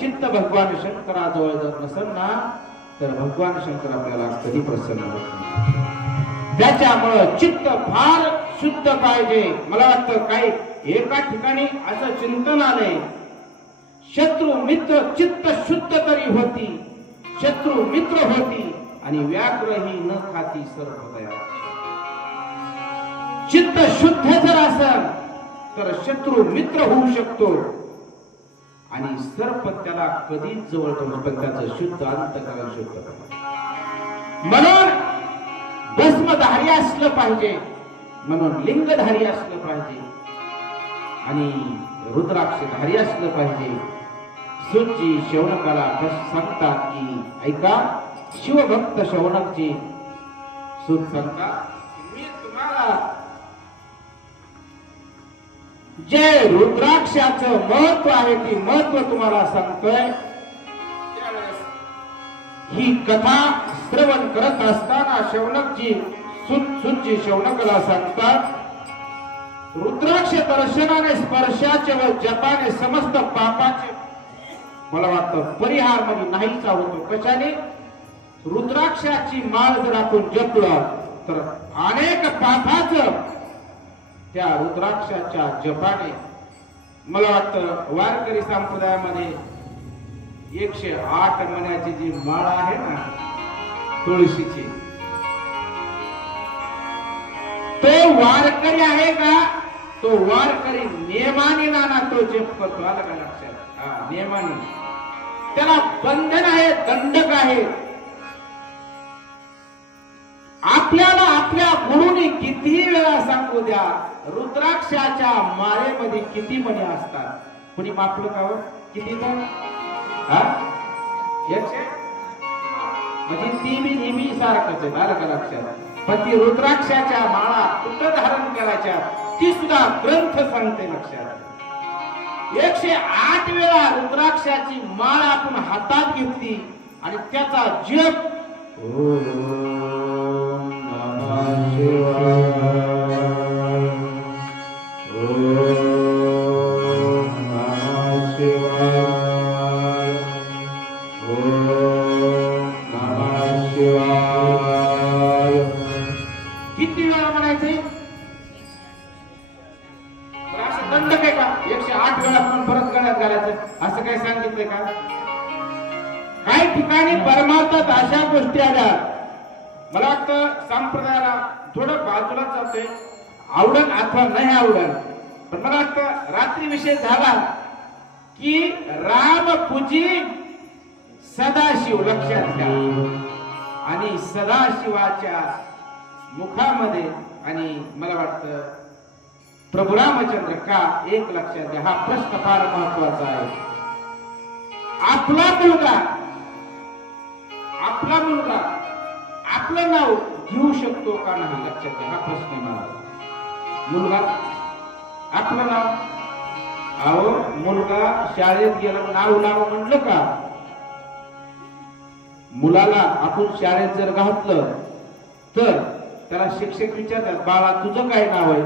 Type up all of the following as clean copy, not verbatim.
चित्त भगवान शंकराजवळ जर नसेल ना तर भगवान शंकर आपल्याला कधी प्रसन्न होत नाही. त्याच्यामुळं चित्त फार शुद्ध पाहिजे. मला वाटतं काही एका ठिकाणी असं चिंतन आलंय, शत्रू मित्र चित्त शुद्ध तरी होती, शत्रू मित्र होती आणि व्याघ्र ही न खाती सर्प तयार. चित्त शुद्ध जर असेल तर शत्रू मित्र होऊ शकतो आणि सर्प त्याला कधीच जवळ ठेवू, पण त्याचं शुद्ध अंतःकरण शुद्ध. म्हणून भस्मधारी असलं पाहिजे, म्हणून लिंगधारी असलं पाहिजे आणि रुद्राक्षधारी असलं पाहिजे. सूची शौनकाला सांगतात की ऐका, शिवभक्त शौनकची सूत सांगतात, मी तुम्हाला जे रुद्राक्षाचं महत्व आहे ती महत्व तुम्हाला सांगतोय. ही कथा श्रवण करत असताना शौनकजी सूची शौनकाला सांगतात, रुद्राक्ष दर्शनाने स्पर्शाचे व जपाने समस्त पापाचे मला वाटतं परिहार मध्ये नाहीचा होतो. कशाने? रुद्राक्षाची माळ जर आपण जपलं तर अनेक पापाचं त्या रुद्राक्षाच्या जपाने मला वाटतं वारकरी संप्रदायामध्ये 108 मण्याची जी माळ आहे ना तुळशीची, तो वारकरी आहे का? तो वारकरी नियमाने ना तो जप करतो. आला का लक्षात? नियमाने. त्याला बंधन आहे, दंडक आहे. आपल्याला आपल्या गुरुनी किती वेळा सांगू द्या, रुद्राक्षाच्या माळेमध्ये किती मणी असतात? कुणी मापलं का? किती? तर म्हणजे ती बी नेहमी सारखंच आहे. आलं का लक्षात? पण ती रुद्राक्षाच्या माळा कुठं धारण करायच्या ती सुद्धा ग्रंथ सांगते. लक्षात? 108 वेळा रुद्राक्षाची माळ आपण हातात घेतली आणि त्याचा जप ओम नमः शिवाय, ओम नमः शिवाय, ओम नमः शिवाय किती वेळा म्हणायचे? असं दंड काय का 108 वेळा आपण परत गळ्यात घालायचं असं काही सांगितलंय का? काही ठिकाणी परमार्थात अशा गोष्टी आल्या, मला वाटतं संप्रदायाला थोडं बाजूला जातोय, आवडन अथवा नाही आवडन, पण मला वाटतं रात्री विषय झाला की राम पूजी सदाशिव लक्षात घ्या आणि सदाशिवाच्या मुखामध्ये आणि मला वाटतं प्रभू रामचंद्र का एक लक्षात घ्या. हा प्रश्न फार महत्वाचा आहे. आपला मुलगा आपलं नाव घेऊ शकतो का नाही? लक्षात घ्या. हा प्रश्न मला. मुलगा आपलं नाव, अहो मुलगा शाळेत गेला नाव म्हणलं का? मुलाला आपण शाळेत जर घातलं तर त्याला शिक्षक विचारतात, बाळा तुझं काय नाव आहे?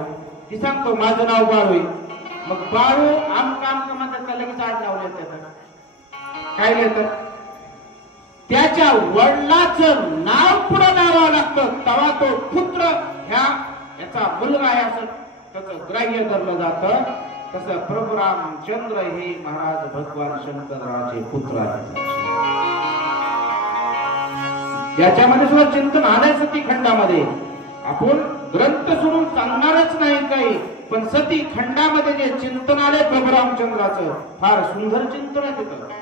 ती सांगतो माझं नाव बाळू. मग बाळू आमका म्हणतात का लगेच आडनाव लिहितात? काय लिहितात? त्याच्या वडिलाचं नाव पुढे नावावं लागतं, तेव्हा तो पुत्र याचा मुलगा आहे असं त्याचं ग्राह्य धरलं जातं. तसं प्रभू रामचंद्र हे महाराज भगवान शंकराचे पुत्र आहेत. याच्यामध्ये सुद्धा चिंतन आलंय सती खंडामध्ये. आपण ग्रंथ सोडून सांगणारच नाही काही, पण सती खंडामध्ये जे चिंतन आले प्रभू रामचंद्राचं फार सुंदर चिंतन आहे तिथं.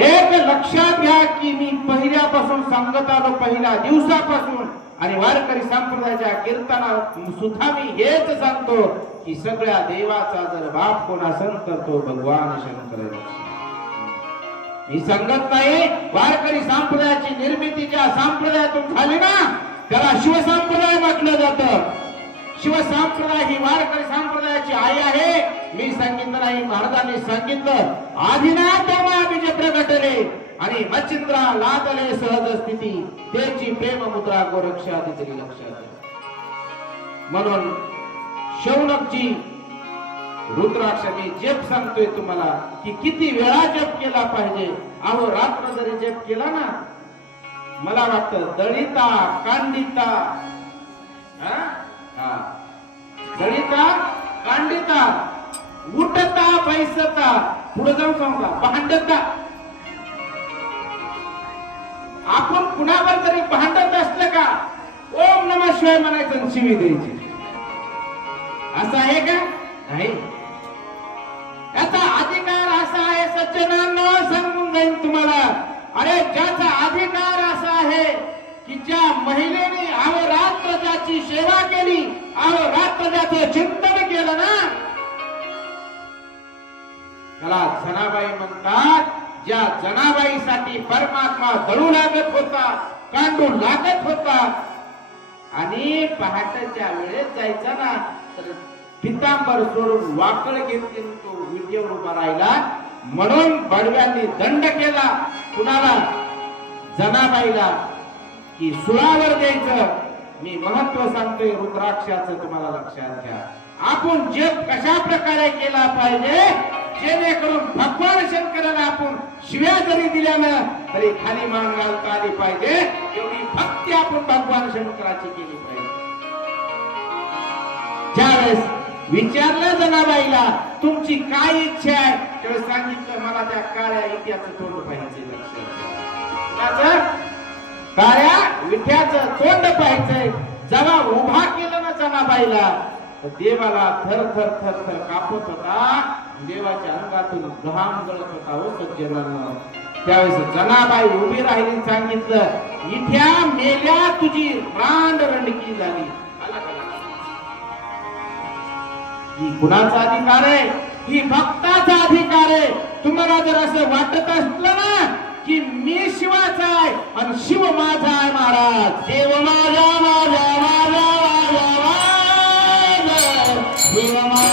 एक लक्षात घ्या की मी पहिल्यापासून सांगत आलो, पहिल्या दिवसापासून, आणि वारकरी संप्रदायाच्या कीर्तनात सुद्धा मी हेच सांगतो की सगळ्या देवाचा जर बाप कोण असेल तर तो भगवान शंकर आहे. ही सांगत नाही वारकरी संप्रदायाची निर्मिती ज्या संप्रदायातून झाली ना त्याला शिवसंप्रदाय म्हटलं जातं. शिवसंप्रदाय ही वारकरी संप्रदायाची आई आहे. मी सांगितलं नाही, महाराजांनी सांगितलं. आदिनाथ बीज प्रगटले आणि मच्छिंद्रा लादले सहज स्थिती, त्याची प्रेम मुद्रा गोरक्षा दिसली लक्षात. म्हणून शौनकजी रुद्राक्ष मी जप सांगतोय तुम्हाला की किती वेळा जप केला पाहिजे. अहो रात्र जरी जप केला ना, मला वाटतं दळिता कांडिता दळिता कांडिता उठता बैसता पुढे जाऊन सांगा भांडता. आपण कुणावर जरी भांडत असलं का ओम नमः शिवाय म्हणायचं शिवी द्यायची. असं आहे का? नाही. याचा अधिकार असा आहे सज्जनांनो, सांगून जाईन तुम्हाला. अरे ज्याचा अधिकार असा आहे की ज्या महिलेने अहोरात्र ज्याची सेवा केली, अहोरात्र ज्याचं चिंतन केलं ना, त्याला जनाबाई म्हणतात. ज्या जनाबाईसाठी परमात्मा दळू लागत होता, कांडू लागत होता, आणि पहाटेच्या वेळेस जायचा ना तर पितांबर सोडून वाकळ घेतली तो विटेवर उभा राहिला. म्हणून बडव्यांनी दंड केला कुणाला? जनाबाईला, की सुळावर द्यायचं. मी महत्व सांगतोय रुद्राक्षाचं, तुम्हाला लक्षात घ्या. आपण जप कशा प्रकारे केला पाहिजे जेणेकरून भगवान शंकराला आपण शिव्या जरी दिल्यानं तरी खाली मान घालता आली पाहिजे. एवढी भक्ती आपण भगवान शंकराची केली पाहिजे. ज्यावेळेस विचारलं जनाबाईला तुमची काय इच्छा आहे, त्यावेळेस सांगितलं मला त्या काळ्या विट्याचं तोंड पाहिजे. लक्षात, काळ्या विट्याचं तोंड पाहिजे. जेव्हा उभा केलं ना जनाबाईला, तर देवाला थर थर थर थर कापत होता. देवाच्या अंगातून घाम गळत होता. हो सज्जनांनो, त्यावेळेस जनाबाई उभी राहिली, सांगितलं इथ्या मेल्या तुझी रांड रंडकी झाली. ही कुणाचा अधिकार आहे? ही भक्ताचा अधिकार आहे. तुम्हाला जर असं वाटत असलं ना की मी शिवाचा आहे आणि शिव माझा आहे, महाराज देव माझा माझा माझा शिव माझा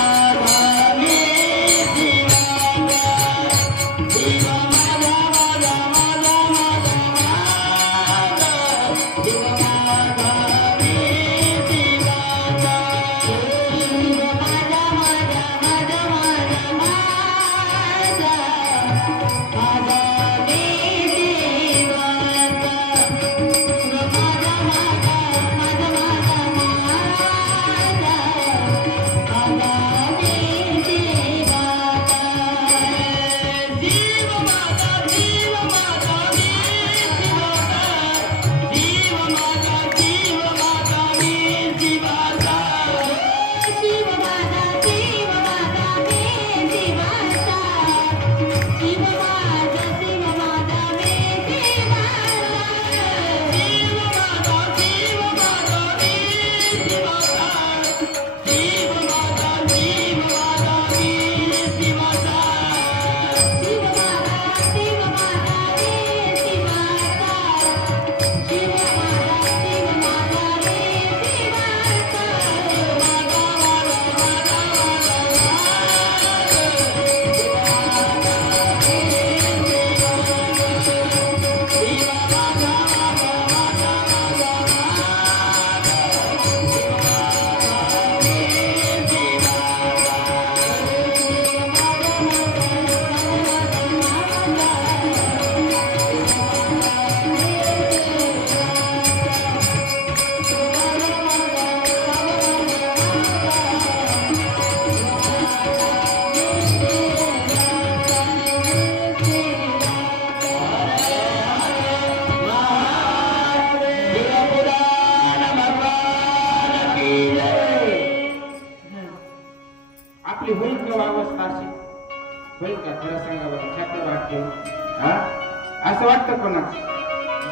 असं वाटतं कोणा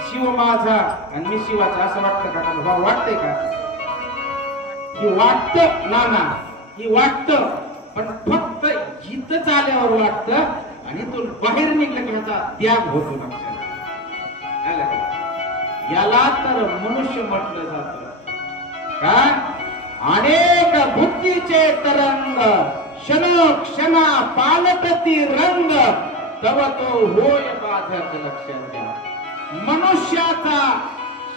शिव माझा आणि मी शिवाचा असं वाटतं का? भाऊ वाटतंय का? की वाटतं ना की वाटतं, पण फक्त इथंच आल्यावर वाटतं आणि तो बाहेर निघलं की ह्याचा त्याग होतो. याला तर मनुष्य म्हटलं जातं. का? अनेक बुद्धीचे तरंग क्षणोक्षणा पालटती रंग तव तो होय बाधक. लक्षात घ्या, मनुष्याचा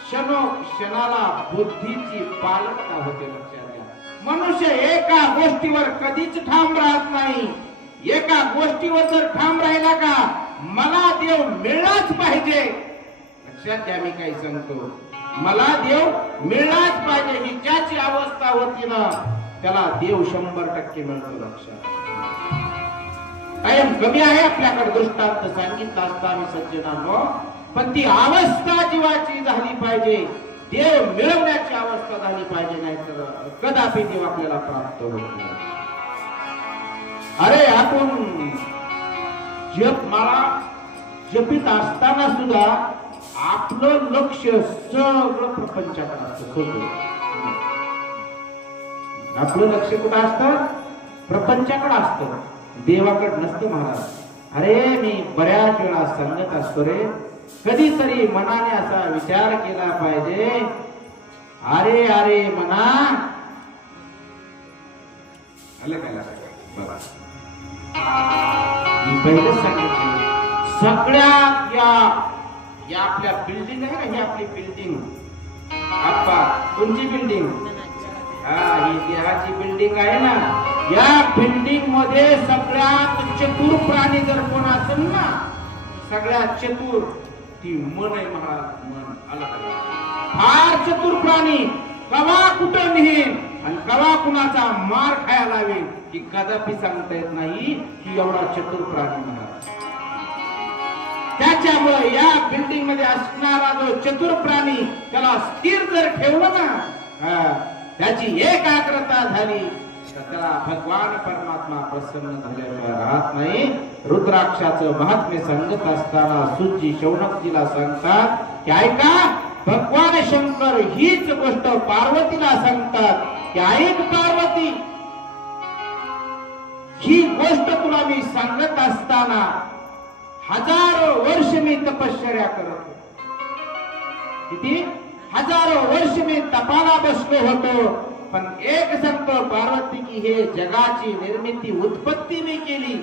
क्षणोक्षणाला बुद्धीची पालटता होते. लक्षात घ्या, मनुष्य एका गोष्टीवर कधीच ठाम राहत नाही. एका गोष्टीवर जर ठाम राहिला का मला देव मिळलाच पाहिजे, लक्षात घ्या मी काय सांगतो, मला देव मिळलाच पाहिजे ही ज्याची अवस्था होती ना त्याला देव 100% मिळतो. लक्षात कायम कमी आहे आपल्याकडे दृष्टांत सांगितलं असता आम्ही सज्जनांनो, पण ती अवस्था जीवाची झाली पाहिजे, देव मिळवण्याची अवस्था झाली पाहिजे, नाही तर कदापि देव आपल्याला प्राप्त होत नाही. अरे आपण जपमाळा जपित असताना सुद्धा आपलं लक्ष सगळं प्रपंचाकडे असतं. आपलं लक्ष कुठं असतं? प्रपंचाकडे असतं, देवाकडे नसतं. महाराज अरे मी बऱ्याच वेळा सांगत असतो रे, कधीतरी मनाने असा विचार केला पाहिजे, अरे अरे मना आलं काय बघा, मी पहिलेच सांगितलं सगळ्यात या आपल्या बिल्डिंग आहे ना, ही आपली बिल्डिंग आप्पा तुमची बिल्डिंग, ही देहाची बिल्डिंग आहे ना, या बिल्डिंग मध्ये सगळ्यात चतुर प्राणी जर कोण असेल ना, सगळ्यात चतुर ती मन आहे. महाराज मन आला फार चतुर प्राणी, कवा कुठं नेहीन आणि कवा कुणाचा मार खायला लावेल की कदापि सांगता येत नाही की एवढा चतुर प्राणी. महाराज त्याच्यामुळे या बिल्डिंग मध्ये असणारा जो चतुर प्राणी त्याला स्थिर जर ठेवलं ना, त्याची एकाग्रता झाली तर त्याला भगवान परमात्मा प्रसन्न झाल्याशिवाय राहत नाही. रुद्राक्षाचं महात्म्य सांगत असताना सुजी शौनकजीला सांगतात की ऐका, भगवान शंकर हीच गोष्ट पार्वतीला सांगतात की ऐक पार्वती, ही गोष्ट तुला मी सांगत असताना हजारो वर्ष मी तपश्चर्या करत होतो. किती? हजारो वर्ष मी तपाला बसलो होतो, पण एक सांगतो पार्वती की हे जगाची निर्मिती उत्पत्ती मी केली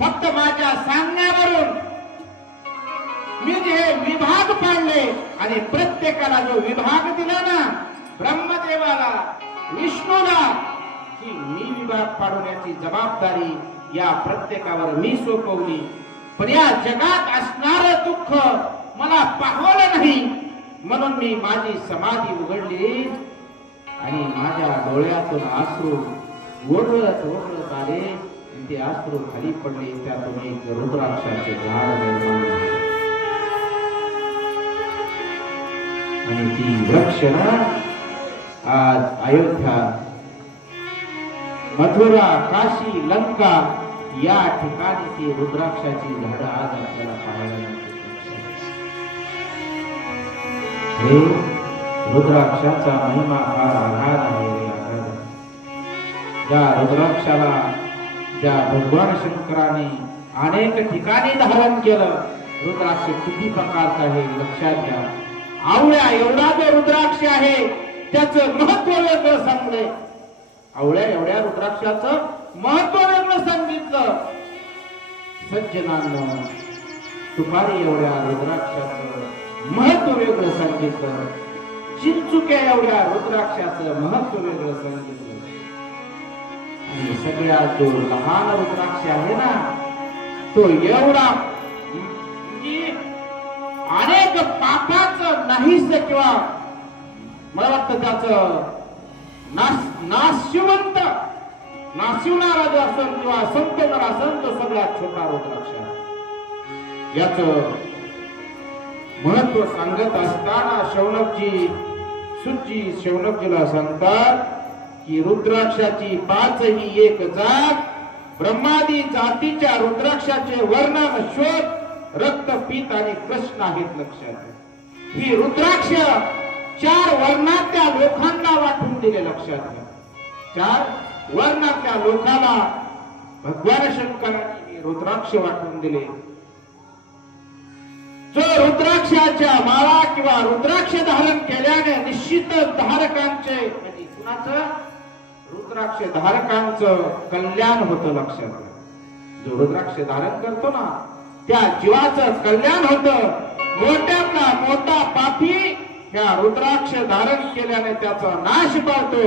फक्त माझ्या सांगण्यावरून. मी जे विभाग पाडले आणि प्रत्येकाला जो विभाग दिला ना, ब्रह्मदेवाला विष्णूला, की मी विभाग पाडवण्याची जबाबदारी या प्रत्येकावर मी सोपवली. पण या जगात असणारं दुःख मला पाहवलं नाही, म्हणून मी माझी समाधी उघडली आणि माझ्या डोळ्यातून अश्रू ओढत ओढत आले आणि ते अश्रू खाली पडले. त्यातून एक रुद्राक्षाचे झाड निर्माण झाले आणि ती वृक्ष आज अयोध्या, मथुरा, काशी, लंका या ठिकाणी ती रुद्राक्षाची झाडं आज आपल्याला पाहायला मिळतात. हे रुद्राक्षाचा महिमा फार आघात आहे रे, आघात. ज्या रुद्राक्षाला ज्या भगवान शंकराने अनेक ठिकाणी धारण केलं, रुद्राक्ष किती प्रकारचा आहे लक्षात घ्या. आवळ्या एवढा जो रुद्राक्ष आहे त्याचं महत्व वेगळं सांगलंय. आवळ्या एवढ्या रुद्राक्षाचं महत्व वेगळं सांगितलं. सज्जनांनो, तुपारी एवढ्या रुद्राक्षाचं महत्व वेगळं सांगितलं. चिंचुक्या एवढ्या रुद्राक्षाचं महत्व वेगळं सांगितलं. आणि सगळ्यात जो लहान रुद्राक्ष आहे ना, तो एवढा अनेक पापाचं नाहीस किंवा मला वाटतं त्याचं नाशिवंत नाशिवणारा जो असेल किंवा संपवणारा असेल तो सगळ्यात छोटा रुद्राक्ष. याच महत्व सांगत असताना शौनकजी सुजी शौनकजीला सांगतात की रुद्राक्षाची 5ही एक जात, ब्रह्मादी जातीच्या रुद्राक्षाचे वर्णन शोध, रक्त, पीत आणि कृष्ण आहेत. लक्षात ही रुद्राक्ष 4 वर्णातल्या लोकांना वाटून दिले. लक्षात घ्या, 4 वर्णातल्या लोकांना भगवान शंकरांनी रुद्राक्ष वाटून दिले. जो रुद्राक्षाच्या माळा किंवा रुद्राक्ष धारण केल्याने निश्चित धारकांचे म्हणजे कुणाचं रुद्राक्ष धारकांचं कल्याण होतं. लक्षात घ्या, जो रुद्राक्ष धारण करतो ना त्या जीवाचं कल्याण होतं. मोठ्यातला मोठा पापी ह्या रुद्राक्ष धारण केल्याने त्याचा नाश पावतो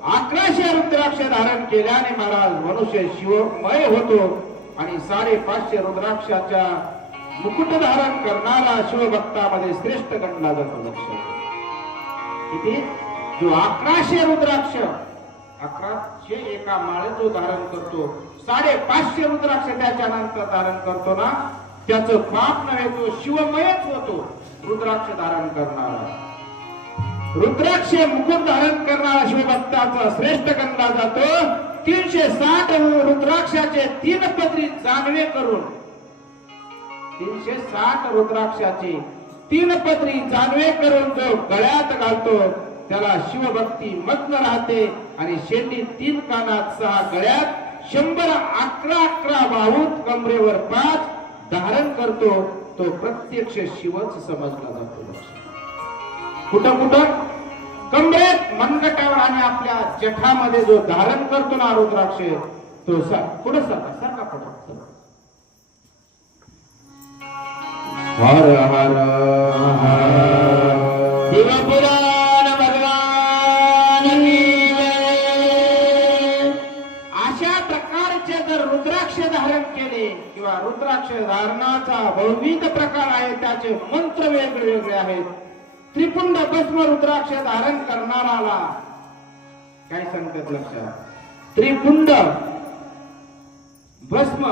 1100 रुद्राक्ष धारण केल्याने महाराज मनुष्य शिवमय होतो आणि 550 रुद्राक्षाच्या मुकुट धारण करणारा शिवभक्तामध्ये श्रेष्ठ गणला जातो. लक्षात किती जो 1100 रुद्राक्ष 1100 एका माळेत जो धारण करतो 550 रुद्राक्ष त्याच्या नंतर धारण करतो ना त्याचं पाप नव्हे तो शिवमयच होतो. रुद्राक्ष धारण करणारा रुद्राक्ष मुकुट धारण करणारा शिवभक्ताचा श्रेष्ठ गणला जातो. 360 रुद्राक्षाचे 3 पदरी जानवे करून 360 रुद्राक्षाचे 3 पदरी जानवे करून जो गळ्यात घालतो त्याला शिवभक्ती मग्न राहते आणि शेंडी 3 कानात 6 गळ्यात 100 11 बाहूत कमरेवर 5 धारण करतो तो प्रत्यक्ष शिवच समजला जातो. कुठं कुठं कमरेत मनगटावर आणि आपल्या जठामध्ये जो धारण करतो ना रुद्राक्ष तो पुढे सारखा पडतो. हर हर शिवपुराण भगवान की जय. अशा प्रकारचे जर रुद्राक्ष धारण केले किंवा रुद्राक्ष धारणाचा बहुविध प्रकार आहे त्याचे मंत्र वेगळे वेगळे आहेत. त्रिपुंड भस्म रुद्राक्ष धारण करणाराला काय सांगतात लक्षात. त्रिपुंड भस्म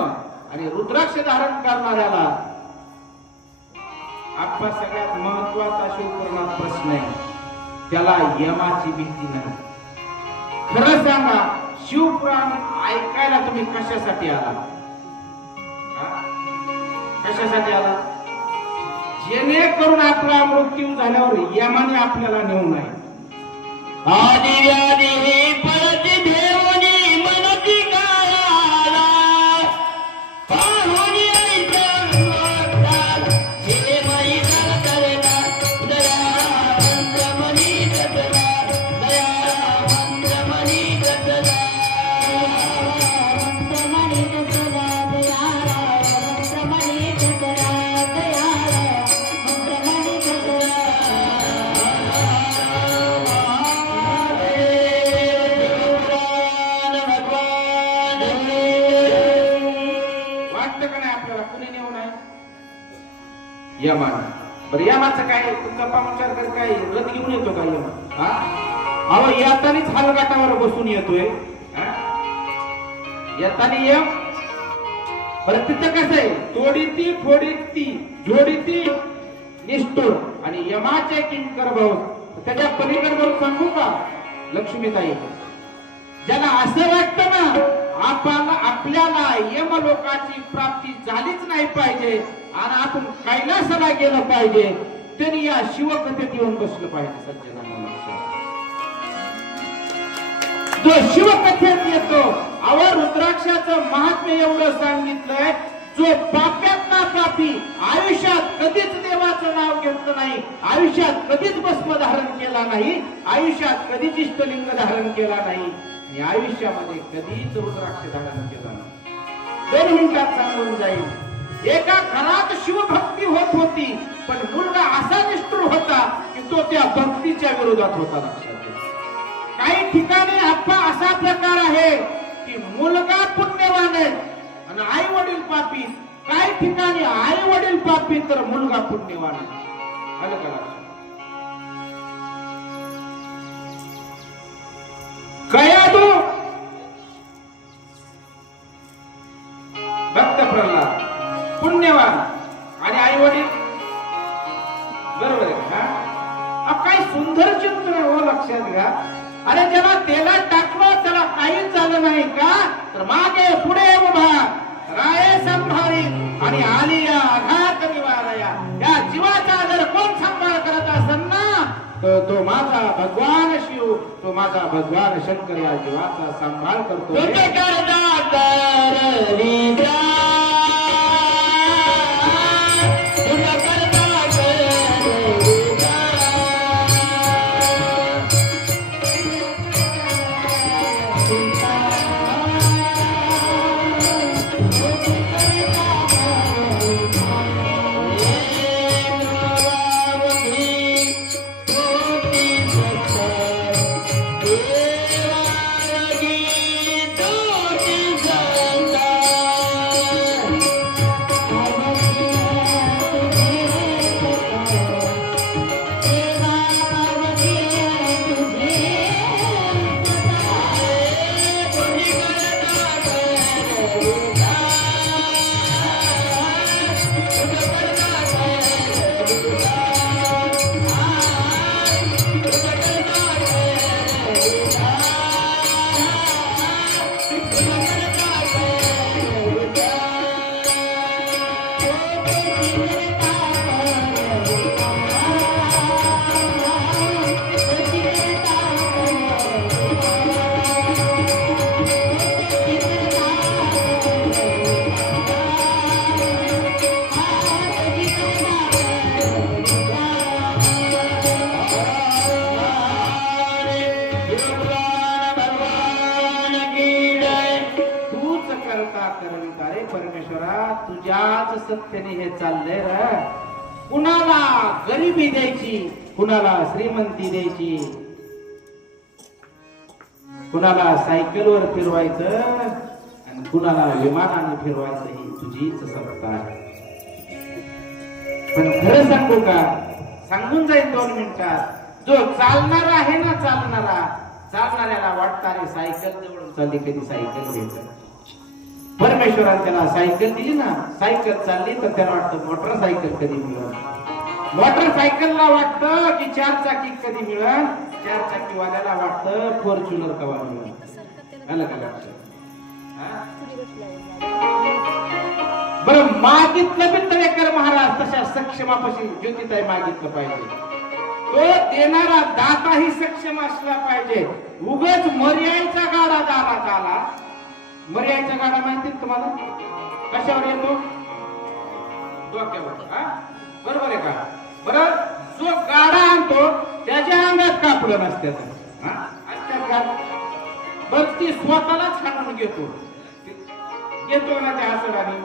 आणि रुद्राक्ष धारण करणाऱ्याला आपला सगळ्यात महत्वाचा शिवपुराणात प्रश्न आहे त्याला यमाची भीती नाही. खरं सांगा शिवपुराण ऐकायला तुम्ही कशासाठी आला. कशासाठी आला. जेणेकरून आपला मृत्यू झाल्यावर यमाने आपल्याला नेऊ नये. आदि आदि परती देवनी मनती काळाला पाहुणी यमान. बरं यमाचं काय गप्पा विचार कर काय रथ घेऊन येतो का यमा. अहो येतानीच हलगाटावर बसून येतोय. येतानी यम. बरं तिथं कसं आहे तोडीती फोडीती जोडीती निष्ठुर आणि यमाचे किंकर भाऊ त्याच्या पलीकडे सांगू का लक्ष्मीताई. ज्याला असं वाटतं ना आपल्याला यमलोकाची प्राप्ती झालीच नाही पाहिजे आणि आपण कैलासाला गेलं पाहिजे त्यांनी या शिवकथेत येऊन बसलं पाहिजे. सज्जनांना जो शिवकथेत येतो अवर रुद्राक्षाचं महात्म्य एवढं सांगितलंय जो पाप्यात ना पापी आयुष्यात कधीच देवाचं नाव घेतलं नाही आयुष्यात कधीच भस्म धारण केला नाही आयुष्यात कधीच इष्टलिंग धारण केला नाही आणि आयुष्यामध्ये कधीच रुद्राक्ष धारण केला नाही. 2 मिनिटात सांगून जाईल. एका घरात शिवभक्ती होत होती पण मुलगा असा निष्ठुर होता की तो त्या भक्तीच्या विरोधात होता. लक्षात घ्या. काही ठिकाणी अप्पा असा प्रकार आहे की मुलगा पुण्यवान आहे आणि आई वडील पापी. काही ठिकाणी आई वडील पापी तर मुलगा पुण्यवान आहे. आलं का लक्षात. कयादू भक्त प्रल्हाद पुण्यवान आणि आई वडील बरोबर आहे. काय सुंदर चिंतन हो. लक्षात घ्या. अरे ज्याला तेलात टाकलं त्याला काहीच झालं नाही का तर मागे पुढे उभा राये संभारी आणि आलिया आघात निवारया. या जीवाचा जर कोण सांभाळ करत असेल ना तो माझा भगवान शिव तो माझा भगवान शंकर या जीवाचा सांभाळ करतो. देवा परमेश्वरा तुझ्याच सत्तेने हे चाललंय र. कुणाला गरिबी द्यायची, कुणाला श्रीमंती द्यायची, कुणाला सायकलवर फिरवायचं आणि कुणाला विमानाने फिरवायचं, ही तुझीच सत्ता आहे. पण खरं सांगू का, सांगून जाईल 2 मिनिटात. जो चालणारा आहे ना, चालणाऱ्याला वाटतं सायकल जवळून चालली, कधी सायकल घेत. परमेश्वराने त्याला सायकल दिली ना, सायकल चालली तर त्याला वाटतं मोटरसायकल कधी मिळेल. मोटरसायकलला वाटतं की 4 चाकी कधी मिळेल, 4 चाकीवाल्याला वाटतं फॉर्च्युनर कवा मिळेल. आलं का लक्षात? बरं, मागितलं बी तळेकर महाराज तशा सक्षमापाशी ज्योतिताई मागितलं पाहिजे. तो देणारा दाताही सक्षम असला पाहिजे. उगाच मर्यायचा गाडा दारात आला. मर्यायचा गाडा माहिती तुम्हाला कशावर येतो? डोक्यावर. बरोबर आहे का? बरं, जो गाडा आणतो त्याच्या अंगात कापलं नसते. बरं, ती स्वतःलाच हाणून घेतो ना त्या हसडाने.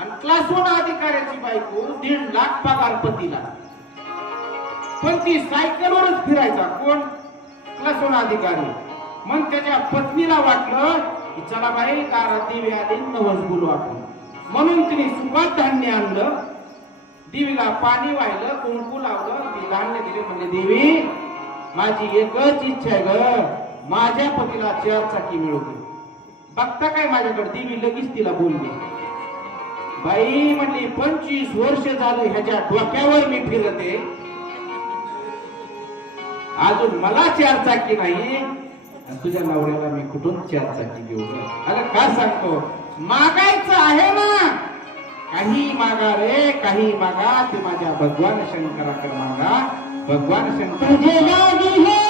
आणि क्लास 1 अधिकाऱ्याची बायको 1.5 लाख पगार पतीला, पण ती सायकलवरच फिरायचा. कोण? क्लास 1 अधिकारी. मग त्याच्या पत्नीला वाटलं की चला बाई, दारात देवी आली, नवस बोलू आपण. म्हणून तिने सुपात धान्य आणलं, देवीला पाणी वाहिलं, कुंकू लावलं, ती धान्य दिले. म्हणजे देवी, माझी एकच इच्छा आहे ग, माझ्या पतीला 4 चाकी मिळू दे. बघता काय माझ्याकडे? देवी लगेच तिला बोलली. बाई म्हणली, 25 वर्ष झालं ह्याच्या डोक्यावर मी फिरते, अजून मला 4 चाकी नाही, तुझ्या नवऱ्याला मी कुठून 4 चाकी घेऊ? अरे का सांगतो? मागायचं आहे ना, काही मागा रे, काही मागा, ते माझ्या भगवान शंकराकडे मागा. भगवान शंकर तुझे लागी है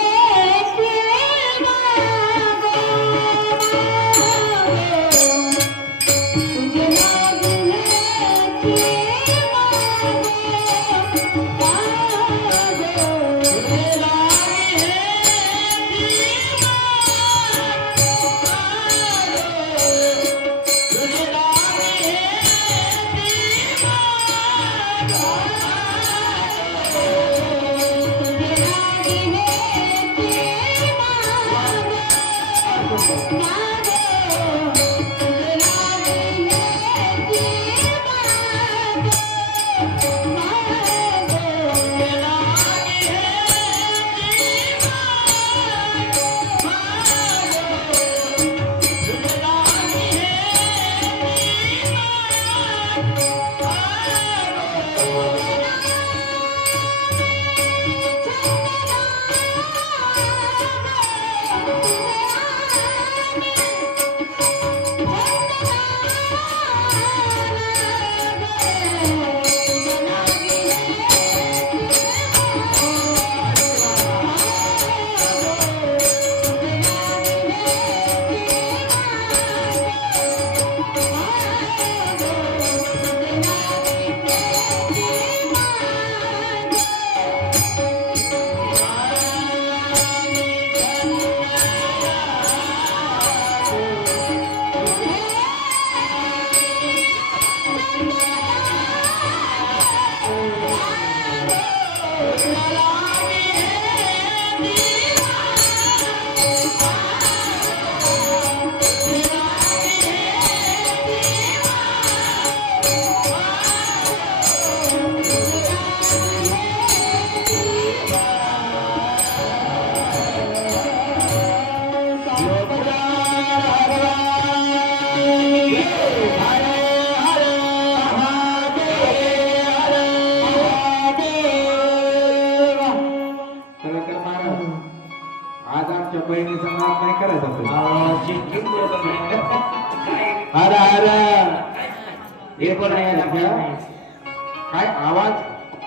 काय आवाज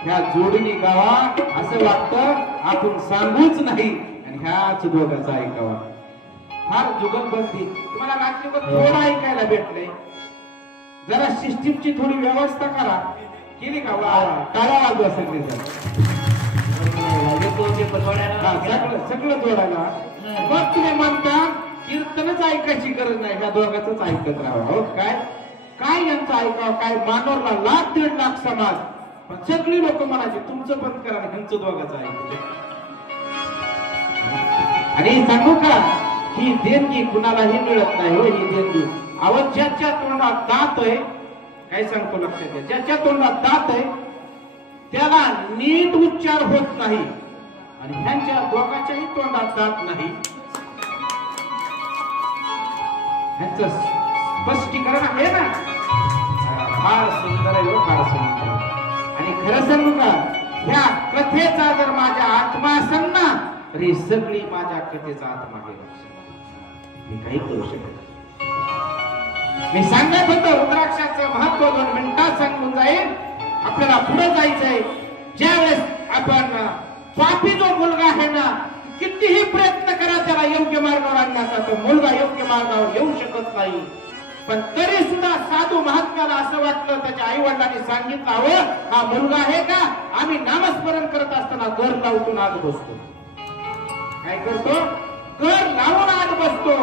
ह्या जोडीने गावा असं वाटतं आपण सांगूच नाही आणि ह्याच दोघांचा ऐकावा. फार जुगलबंदी तुम्हाला रात्री थोडं ऐकायला भेटलंय. जरा सिस्टीमची थोडी व्यवस्था करा. केली का? काळा वाजवा सगळे सगळं जोडायला. मग तुम्ही म्हणता कीर्तनच ऐकायची गरज नाही, ह्या दोघांच ऐकत राहा. हो काय? काय यांचं ऐकावं, काय मानवला 1,00,000-1,50,000 समाज, पण सगळी लोक म्हणायचे तुमचं बंद करा ह्यांचं दोघांचं ऐकलं. आणि सांगू का, ही देणगी कुणालाही मिळत नाही हो. ही देणगी ज्याच्या तोंडात दात आहे, काय सांगतो लक्षात घ्या, ज्याच्या तोंडात दात आहे त्याला नीट उच्चार होत नाही, आणि ह्यांच्या दोघांच्याही तोंडात दात नाही. ह्यांचं स्पष्टीकरण आहे ना, फार सुंदर आहे हो, फार सुंदर. आणि खरं सांगू का, ह्या कथेचा जर माझ्या आत्मा असेल ना, तरी सगळी माझ्या कथेचा आत्मा आहे. मी काही करू शकत. मी सांगत होतो रुद्राक्षाचं महत्व 2 मिनिटात सांगून जाईल. आपल्याला पुढे जायचंय. ज्यावेळेस आपण पापी जो मुलगा आहे ना, कितीही प्रयत्न करा त्याला योग्य मार्गावर आणण्याचा, तो मुलगा योग्य मार्गावर येऊ शकत नाही. पण तरी सुद्धा साधू महात्म्याला असं वाटलं, त्याच्या आई वडिलांनी सांगितलं, हो हा मुलगा आहे का, आम्ही नामस्मरण करत असताना घर लावून आत बसतो. काय करतो? घर लावून आत बसतो.